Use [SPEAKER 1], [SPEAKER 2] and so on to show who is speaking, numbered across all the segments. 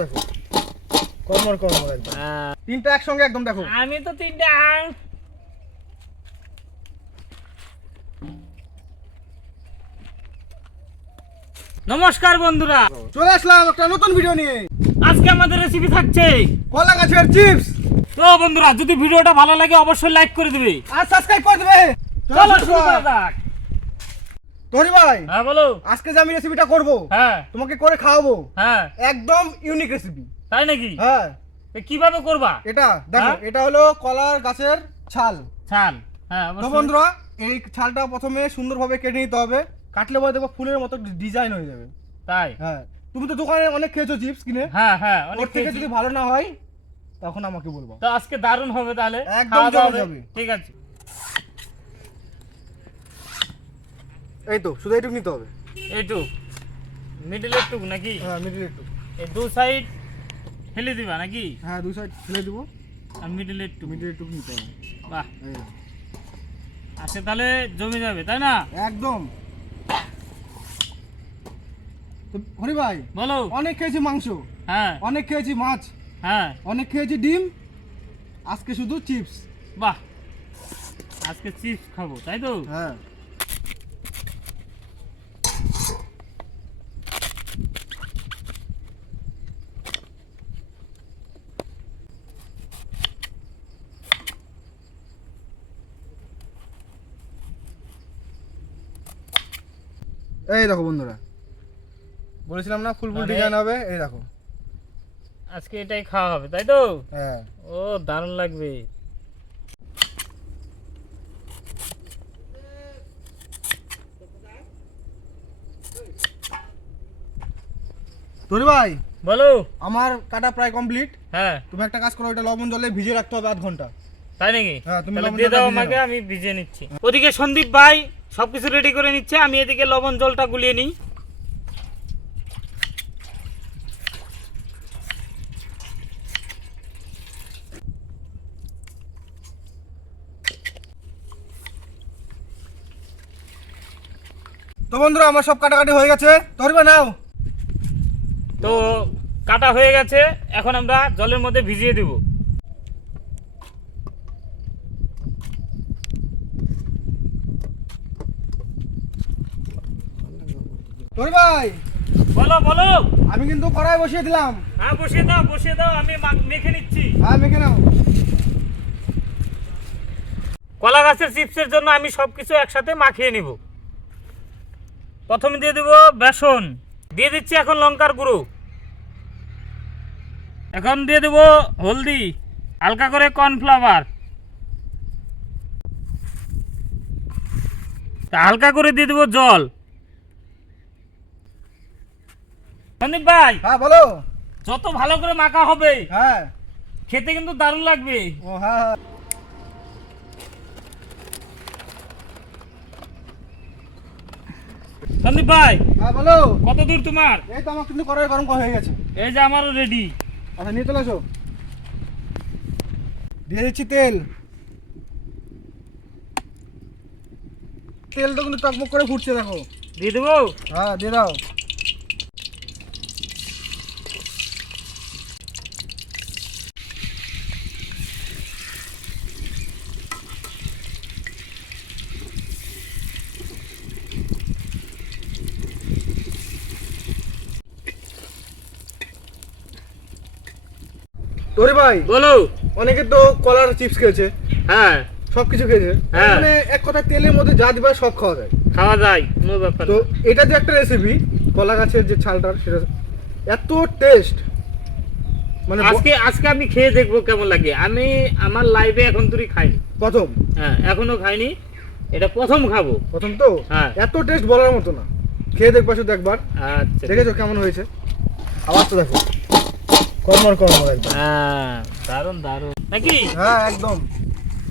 [SPEAKER 1] দেখো। কর্মর একদম। তিনটা একসঙ্গে একদম দেখো।
[SPEAKER 2] আমি তো তিনটে নমস্কার বন্ধুরা।
[SPEAKER 1] চলে আসলাম একটা নতুন ভিডিও নিয়ে।
[SPEAKER 2] আজকে আমাদের রেসিপি থাকছে
[SPEAKER 1] কলা গাছের চিপস
[SPEAKER 2] তো বন্ধুরা যদি ভিডিওটা ভালো লাগে অবশ্যই লাইক করে দিবে।
[SPEAKER 1] আর সাবস্ক্রাইব করে দিবে।
[SPEAKER 2] চলো শুরু করা যাক।
[SPEAKER 1] ধরি ভাই
[SPEAKER 2] হ্যাঁ বলো।
[SPEAKER 1] আজকে যে আমি রেসিপিটা করব
[SPEAKER 2] হ্যাঁ।
[SPEAKER 1] তোমাকে করে খাওয়াবো
[SPEAKER 2] হ্যাঁ।
[SPEAKER 1] একদম ইউনিক রেসিপি
[SPEAKER 2] তাই নাকি?
[SPEAKER 1] হ্যাঁ।
[SPEAKER 2] কীভাবে করবা?
[SPEAKER 1] এটা দেখো
[SPEAKER 2] হ্যাঁ?
[SPEAKER 1] এটা হলো কলার গাছের ছাল।
[SPEAKER 2] ছাল। হ্যাঁ
[SPEAKER 1] তো বন্ধুরা এই ছালটা প্রথমে সুন্দরভাবে কেটে নিতে হবে। কাটলে পরে দেখো ফুলের মতো ডিজাইন হয়ে যাবে।
[SPEAKER 2] তাই?
[SPEAKER 1] হ্যাঁ। তুমি তো দোকানে অনেক খেয়েছো চিপস কিনে।
[SPEAKER 2] হ্যাঁ হ্যাঁ অনেক
[SPEAKER 1] থেকে যদি ভালো না হয় তখন আমাকে বলব।
[SPEAKER 2] তো আজকে দারুণ হবে তাহলে।
[SPEAKER 1] একদম জমে যাবে।
[SPEAKER 2] ঠিক আছে।
[SPEAKER 1] এই তো শুধু এইটুকু নিতে হবে।
[SPEAKER 2] এইটুক? মিডিল একটুক নাকি?
[SPEAKER 1] হ্যাঁ মিডিল একটু
[SPEAKER 2] এই দু সাইড ফেলে দিবা নাকি?
[SPEAKER 1] হ্যাঁ দুই সাইড ফেলে দেবো।
[SPEAKER 2] আর মিডিল একটু
[SPEAKER 1] মিডিল একটু নিতে হবে।
[SPEAKER 2] বাহ। আচ্ছা তাহলে জমে যাবে তাই না?
[SPEAKER 1] একদম। হরি ভাই
[SPEAKER 2] বলো।
[SPEAKER 1] অনেক খেয়েছি মাংস।
[SPEAKER 2] হ্যাঁ।
[SPEAKER 1] অনেক খেয়েছি মাছ।
[SPEAKER 2] হ্যাঁ।
[SPEAKER 1] অনেক খেয়েছি ডিম। আজকে শুধু চিপস।
[SPEAKER 2] বাহ। আজকে চিপস খাব তাই তো?
[SPEAKER 1] হ্যাঁ। এই দেখো বন্ধুরা। বলেছিলাম না ফুল ফুল ডিজাইন হবে এই দেখো।
[SPEAKER 2] আজকে এটাই খাওয়া হবে তাই তো?
[SPEAKER 1] হ্যাঁ।
[SPEAKER 2] ও দারুণ লাগবে।
[SPEAKER 1] তোর ভাই
[SPEAKER 2] বলো।
[SPEAKER 1] আমার কাটা প্রায় কমপ্লিট
[SPEAKER 2] হ্যাঁ।
[SPEAKER 1] তুমি একটা কাজ করো ওটা লবণ জলে ভিজিয়ে রাখতে হবে আধ ঘণ্টা।
[SPEAKER 2] তাই নাকি?
[SPEAKER 1] হ্যাঁ, তুমি
[SPEAKER 2] দিয়ে দাও আমাকে আমি ভিজিয়ে নিচ্ছি। ওদিকে সন্দীপ ভাই সবকিছু রেডি করে নিচ্ছে আমি এদিকে লবণ জলটা গুলিয়ে নিই।
[SPEAKER 1] তো বন্ধুরা আমার সব কাটাকাটি হয়ে গেছে। ভাই নাও।
[SPEAKER 2] তো কাটা হয়ে গেছে এখন আমরা জলের মধ্যে ভিজিয়ে দেব।
[SPEAKER 1] তোর ভাই
[SPEAKER 2] বলো বলো।
[SPEAKER 1] আমি কিন্তু কড়াই বসিয়ে দিলাম।
[SPEAKER 2] হ্যাঁ বসিয়ে দাও বসিয়ে দাও আমি মেখে নিচ্ছি।
[SPEAKER 1] হ্যাঁ মেখে নাও।
[SPEAKER 2] কলা গাছের চিপসের জন্য আমি সব কিছু একসাথে মাখিয়ে নিব। প্রথমে দিয়ে দেব বেসন। দিয়ে দিচ্ছি এখন লঙ্কার গুঁড়ো। এখন দিয়ে দেব হলদি। হালকা করে কর্নফ্লাওয়ার। তা হালকা করে দিয়ে দেব জল। সন্দীপ ভাই
[SPEAKER 1] হ্যাঁ বলো।
[SPEAKER 2] যত ভালো করে মাখা হবে
[SPEAKER 1] হ্যাঁ।
[SPEAKER 2] খেতে কিন্তু দারুণ লাগবে।
[SPEAKER 1] ও হ্যাঁ হ্যাঁ।
[SPEAKER 2] সন্দীপ ভাই
[SPEAKER 1] হ্যাঁ বলো।
[SPEAKER 2] কত দূর তোমার?
[SPEAKER 1] এই তো আমার কিন্তু গরম হয়ে গেছে।
[SPEAKER 2] এই যে আমারও রেডি
[SPEAKER 1] আচ্ছা নিয়ে চলে আসো দিয়ে দিচ্ছি তেল। তেলটা কিন্তু টকবক করে ফুটছে দেখো।
[SPEAKER 2] দিয়ে দেবো?
[SPEAKER 1] হ্যাঁ দিয়ে দাও। তোরে ভাই
[SPEAKER 2] বলো।
[SPEAKER 1] অনেকে তো কলার চিপস খেয়েছে।
[SPEAKER 2] হ্যাঁ।
[SPEAKER 1] সব কিছু খেয়েছে।
[SPEAKER 2] হ্যাঁ।
[SPEAKER 1] মানে এক কথা তেলের মধ্যে যা দিবা সব খাওয়া যায়।
[SPEAKER 2] খাওয়া যায় কোনো ব্যাপার
[SPEAKER 1] তো এটা যে একটা রেসিপি কলা গাছের যে ছালটার সেটা এত টেস্ট মানে
[SPEAKER 2] আজকে আজকে আমি খেয়ে দেখব কেমন লাগে। আমি আমার লাইফে এখন তুই খাইনি।
[SPEAKER 1] প্রথম?
[SPEAKER 2] হ্যাঁ এখনও খাইনি। এটা প্রথম খাব।
[SPEAKER 1] প্রথম তো?
[SPEAKER 2] হ্যাঁ।
[SPEAKER 1] এত টেস্ট বলার মতো না। খেয়ে দেখবা শুধু একবার।
[SPEAKER 2] আচ্ছা।
[SPEAKER 1] দেখেছ কেমন হয়েছে? আবার তো দেখো। কর্মর একদম।
[SPEAKER 2] হ্যাঁ দারুণ দারুণ। নাকি?
[SPEAKER 1] হ্যাঁ একদম।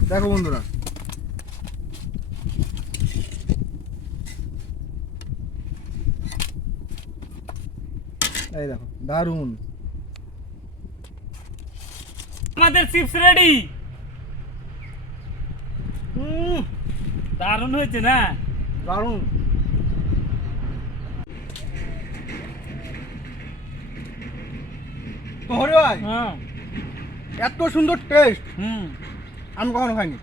[SPEAKER 1] দেখো বন্ধুরা। এই দেখো দারুণ
[SPEAKER 2] আমাদের চিপস রেডি দারুণ হয়েছে না?
[SPEAKER 1] দারুণ তো হরি ভাই
[SPEAKER 2] হ্যাঁ।
[SPEAKER 1] এত সুন্দর টেস্ট
[SPEAKER 2] হুম।
[SPEAKER 1] আমি কখনো খাইনি।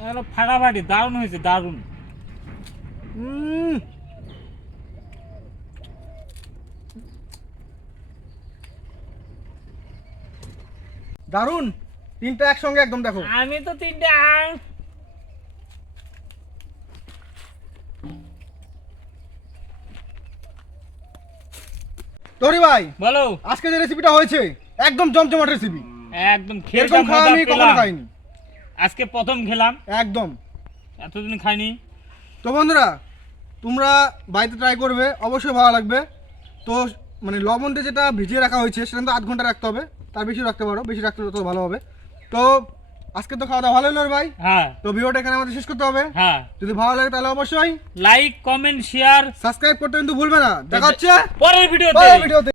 [SPEAKER 2] এগুলো ফাটাফাটি দারুণ হয়েছে দারুণ।
[SPEAKER 1] দারুণ তিনটা একসঙ্গে একদম দেখো।
[SPEAKER 2] আমি তো তিনটে
[SPEAKER 1] তরি ভাই
[SPEAKER 2] বলো।
[SPEAKER 1] আজকে যে রেসিপিটা হয়েছে একদম জমজমাট রেসিপি
[SPEAKER 2] একদম
[SPEAKER 1] এরকম খাওয়া আমি কখনো খাইনি।
[SPEAKER 2] আজকে প্রথম খেলাম।
[SPEAKER 1] একদম।
[SPEAKER 2] এতদিন খাইনি।
[SPEAKER 1] তো বন্ধুরা তোমরা বাড়িতে ট্রাই করবে অবশ্যই ভালো লাগবে। তো মানে লবণ দিয়ে যেটা ভিজিয়ে রাখা হয়েছে সেটা তো আধ ঘণ্টা রাখতে হবে। তার বেশি রাখতে পারো বেশি রাখতে তত ভালো হবে। তো আজকে তো খাওয়া দাওয়া ভালো হলো ভাই।
[SPEAKER 2] হ্যাঁ।
[SPEAKER 1] তো ভিডিওটা এখানে আমাদের শেষ করতে হবে।
[SPEAKER 2] হ্যাঁ।
[SPEAKER 1] যদি ভালো লাগে তাহলে অবশ্যই
[SPEAKER 2] লাইক কমেন্ট শেয়ার
[SPEAKER 1] সাবস্ক্রাইব করতে কিন্তু ভুলবে না। দেখা হচ্ছে
[SPEAKER 2] পরের ভিডিওতে।
[SPEAKER 1] পরের ভিডিওতে।